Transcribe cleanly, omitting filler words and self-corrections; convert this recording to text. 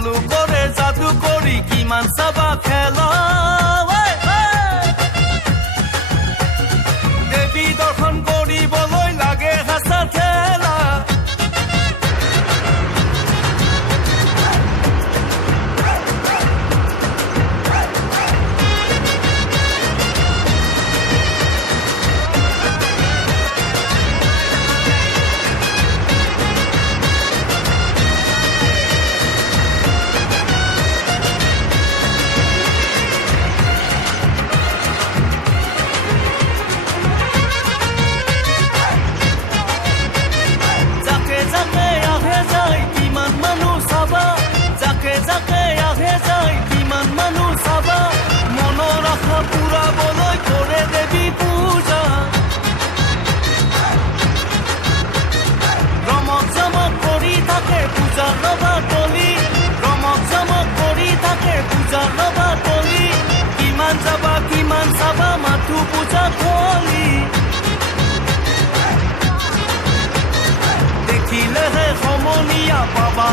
চালু কৰে যাদু কৰি কিমান চাবা খেলা দেৱী দৰ্শন কৰিবলৈ লাগে হাঁচা ঠেলা যাকে আহে যায় কিমান মানুহ চাবা মনৰ আশা পূৰাবলৈ কৰে দেৱী পূজা ৰমক জমক কৰি থাকে পূজা লবা তলি ৰমক জমক কৰি থাকে পূজা লবা তলি কিমান যাবা কিমান চাবা মাথো পূজা থলি দেখিলেহে সমনীয়া পাবা